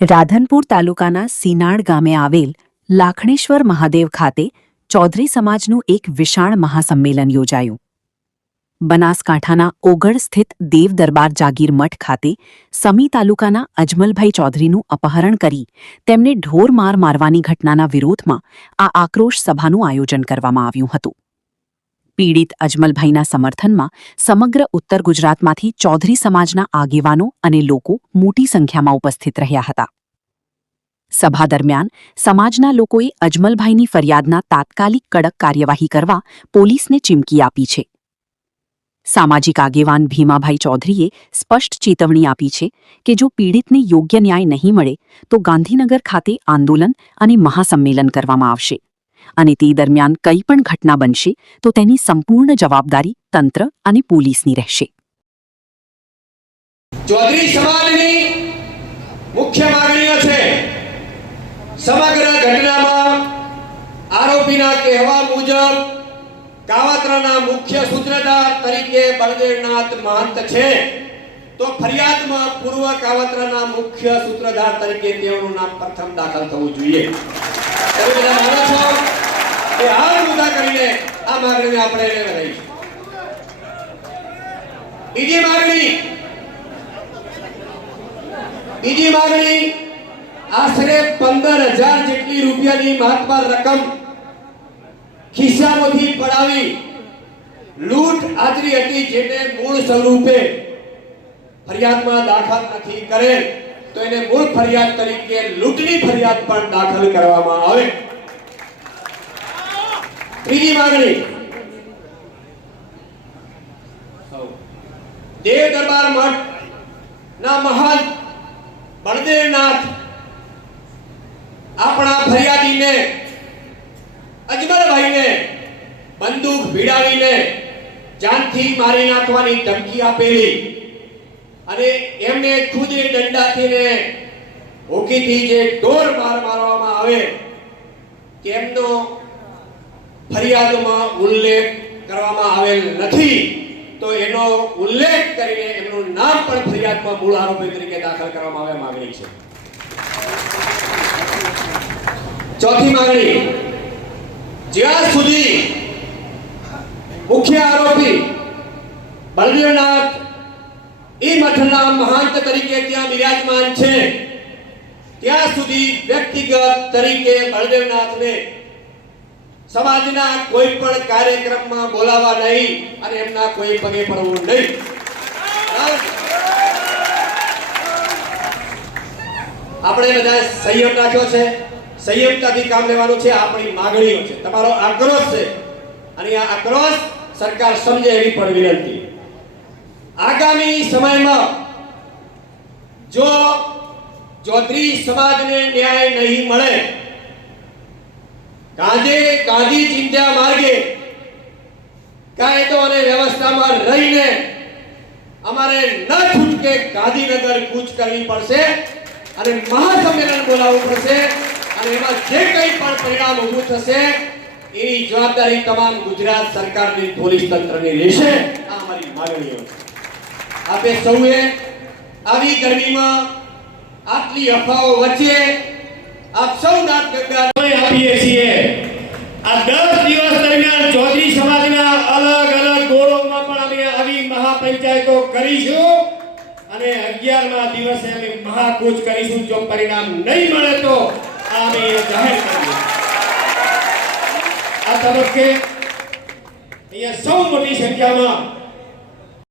રાધનપુર તાલુકાના સીનાડ ગામે આવેલ લાખણેશ્વર મહાદેવ ખાતે ચૌધરી સમાજનું એક વિશાળ મહાસંમેલન યોજાયું. બનાસકાંઠાના ઓગળ સ્થિત દેવ દરબાર જાગીર મઠ ખાતે સમી તાલુકાના અજમલભાઈ ચૌધરીનું અપહરણ કરી તેમને ઢોર માર મારવાની ઘટનાના વિરોધમાં આ આક્રોશ સભાનું આયોજન કરવામાં આવ્યું હતું. પીડિત અજમલભાઈના સમર્થનમાં સમગ્ર ઉત્તર ગુજરાતમાંથી ચૌધરી સમાજના આગેવાનો અને લોકો મોટી સંખ્યામાં ઉપસ્થિત રહ્યા હતા. સભા દરમિયાન સમાજના લોકોએ અજમલભાઈની ફરિયાદના તાત્કાલિક કડક કાર્યવાહી કરવા પોલીસને ચીમકી આપી છે. સામાજિક આગેવાન ભીમાભાઈ ચૌધરીએ સ્પષ્ટ ચેતવણી આપી છે કે જો પીડિતને યોગ્ય ન્યાય નહીં મળે તો ગાંધીનગર ખાતે આંદોલન અને મહાસંમેલન કરવામાં આવશે અને તે દરમિયાન કંઈ પણ ઘટના બનશે તો તેની સંપૂર્ણ જવાબદારી તંત્ર અને પોલીસની રહેશે. ચૌધરી સમાજની મુખ્ય માંગણીઓ છે. સમગ્ર ઘટનામાં આરોપીના કહેવા મુજબ કાવતરાના મુખ્ય સૂત્રધાર તરીકે બળદેવનાથ મહંત છે, તો ફરિયાદમાં પૂર્વ કાવતરાના મુખ્ય સૂત્રધાર તરીકે તેઓનું નામ પ્રથમ દાખલ થવું જોઈએ. તમે બધા માનો છો કે આ મુદ્દા કરીને આ માંગણીને આપણે લઈશું. બીજી માંગણી આશરે 15,000 જેટલી રૂપિયાની મહાત્મા રકમ ખિસ્સામાંથી પડાવી લૂંટ આચરી હતી, જેને મૂળ સ્વરૂપે ફરિયાદમાં દાખલ નથી કરેલ તો એને મૂળ ફરિયાદ તરીકે લૂંટની ફરિયાદ પણ દાખલ કરવામાં આવે. ત્રીજી માંગણી દેવ દરબાર મઠ ના મહંત બળદેવનાથ આપણા ફરિયાદીને અજમલભાઈને બંદૂક ભીડાવીને જાનથી મારી નાખવાની ધમકી આપેલી અને એમને ખુદે દંડાથી ને હોકીથી જે ઢોર માર મારવામાં આવે તેમનો ફરિયાદમાં ઉલ્લેખ કરવામાં આવેલ નથી, તો એનો ઉલ્લેખ કરીને એમનું નામ પણ ફરિયાદમાં મૂળ આરોપી તરીકે દાખલ કરવામાં આવે માંગણી છે. ચોથી માંગણી, જ્યાં સુધી મુખ્ય આરોપી બળદેવનાથ એ મઠના મહંત તરીકે ત્યાં બિરાજમાન છે ત્યાં સુધી વ્યક્તિગત તરીકે બળદેવનાથને સમાજના કોઈ પણ કાર્યક્રમમાં બોલાવવા નહીં અને એમના કોઈ પગે પડવું નહીં. આપણે બધા સંયમ રાખ્યો છે, સંયમતાથી કામ લેવાનું છે. આપણી માંગણીઓ છે, તમારો આક્રોશ છે અને આ આક્રોશ સરકાર સમજે એવી પણ વિનંતી. આગામી સમયમાં જો ચૌધરી સમાજને ન્યાય નહીં મળે, ગાંધી ચિંધ્યા માર્ગે કાયદો અને વ્યવસ્થામાં રહીને અમારે ન છૂટકે ગાંધીનગર કૂચ કરવી પડશે અને મહાસંમેલન બોલાવવું પડશે અને એમાં જે કંઈ પણ પરિણામ ઊભું થશે એની જવાબદારી તમામ ગુજરાત સરકારની પોલીસ તંત્રની રહેશે. આ અમારી માંગણીઓ છે. આપે સૌએ આવી ગરમીમાં આટલી અફવાઓ વચ્ચે આપ સૌ નાથ ગંગા આપીએ છીએ. આ 10 દિવસ દરમિયાન ચૌધરી સમાજના અલગ અલગ ગોળોમાં પણ અમે આવી મહાપંચાયતો કરીશું અને 11મા દિવસે અમે મહાકૂચ કરીશું. જો પરિણામ નહીં મળે તો અમે જાહેર કરીશું. આ તબક્કે અહીંયા સૌ મોટી સંખ્યામાં